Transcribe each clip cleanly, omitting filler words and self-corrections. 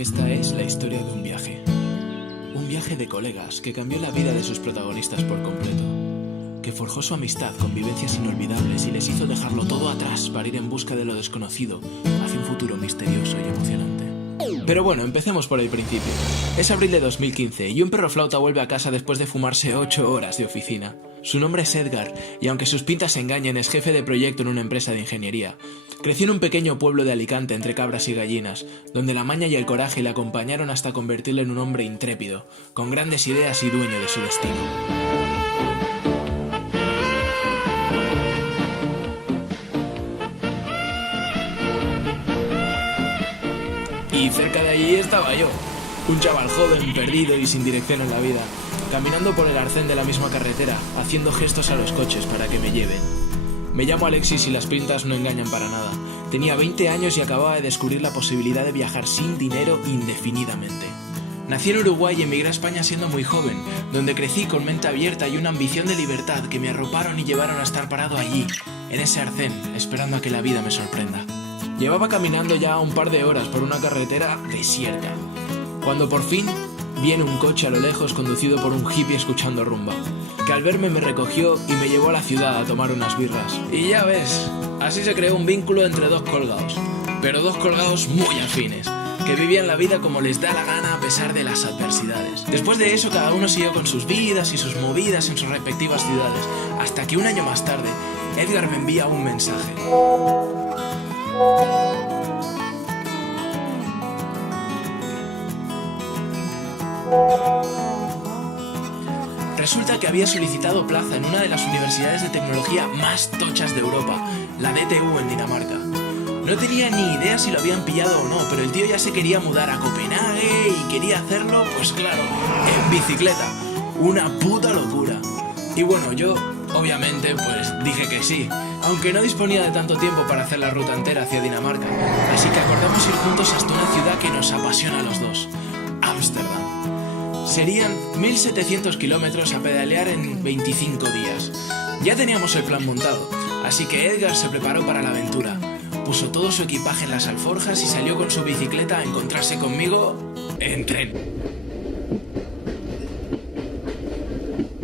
Esta es la historia de un viaje. Un viaje de colegas que cambió la vida de sus protagonistas por completo. Que forjó su amistad con vivencias inolvidables y les hizo dejarlo todo atrás para ir en busca de lo desconocido hacia un futuro misterioso y emocionante. Pero bueno, empecemos por el principio. Es abril de 2015 y un perro flauta vuelve a casa después de fumarse 8 horas de oficina. Su nombre es Edgar y aunque sus pintas engañen es jefe de proyecto en una empresa de ingeniería. Creció en un pequeño pueblo de Alicante entre cabras y gallinas, donde la maña y el coraje le acompañaron hasta convertirle en un hombre intrépido, con grandes ideas y dueño de su destino. Y cerca de allí estaba yo, un chaval joven, perdido y sin dirección en la vida, caminando por el arcén de la misma carretera, haciendo gestos a los coches para que me lleven. Me llamo Alexis y las pintas no engañan para nada. Tenía 20 años y acababa de descubrir la posibilidad de viajar sin dinero indefinidamente. Nací en Uruguay y emigré a España siendo muy joven, donde crecí con mente abierta y una ambición de libertad que me arroparon y llevaron a estar parado allí, en ese arcén, esperando a que la vida me sorprenda. Llevaba caminando ya un par de horas por una carretera desierta, cuando por fin viene un coche a lo lejos conducido por un hippie escuchando rumba, que al verme me recogió y me llevó a la ciudad a tomar unas birras. Y ya ves, así se creó un vínculo entre dos colgados, pero dos colgados muy afines, que vivían la vida como les da la gana a pesar de las adversidades. Después de eso cada uno siguió con sus vidas y sus movidas en sus respectivas ciudades, hasta que un año más tarde Edgar me envía un mensaje. Resulta que había solicitado plaza en una de las universidades de tecnología más tochas de Europa, la DTU en Dinamarca. No tenía ni idea si lo habían pillado o no, pero el tío ya se quería mudar a Copenhague y quería hacerlo, pues claro, en bicicleta. Una puta locura. Y bueno, yo obviamente pues dije que sí, aunque no disponía de tanto tiempo para hacer la ruta entera hacia Dinamarca, así que acordamos ir juntos hasta una ciudad que nos apasiona a los dos, Ámsterdam. Serían 1700 kilómetros a pedalear en 25 días. Ya teníamos el plan montado, así que Edgar se preparó para la aventura. Puso todo su equipaje en las alforjas y salió con su bicicleta a encontrarse conmigo en tren.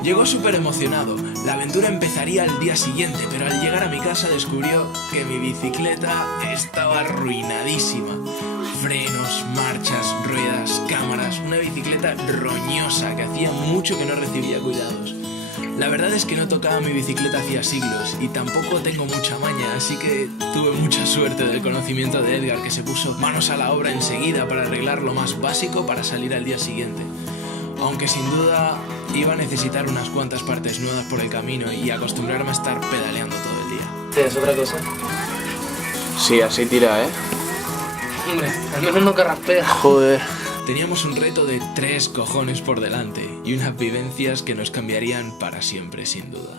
Llegó súper emocionado, la aventura empezaría al día siguiente, pero al llegar a mi casa descubrió que mi bicicleta estaba arruinadísima. Frenos, marchas, ruedas, cámaras, una bicicleta roñosa que hacía mucho que no recibía cuidados. La verdad es que no tocaba mi bicicleta hacía siglos y tampoco tengo mucha maña, así que tuve mucha suerte del conocimiento de Edgar, que se puso manos a la obra enseguida para arreglar lo más básico para salir al día siguiente. Aunque sin duda iba a necesitar unas cuantas partes nuevas por el camino y acostumbrarme a estar pedaleando todo el día. ¿Tienes otra cosa? Sí, así tira, ¿eh? Hombre, al menos no carraspea. Joder. Teníamos un reto de 3 cojones por delante y unas vivencias que nos cambiarían para siempre, sin duda.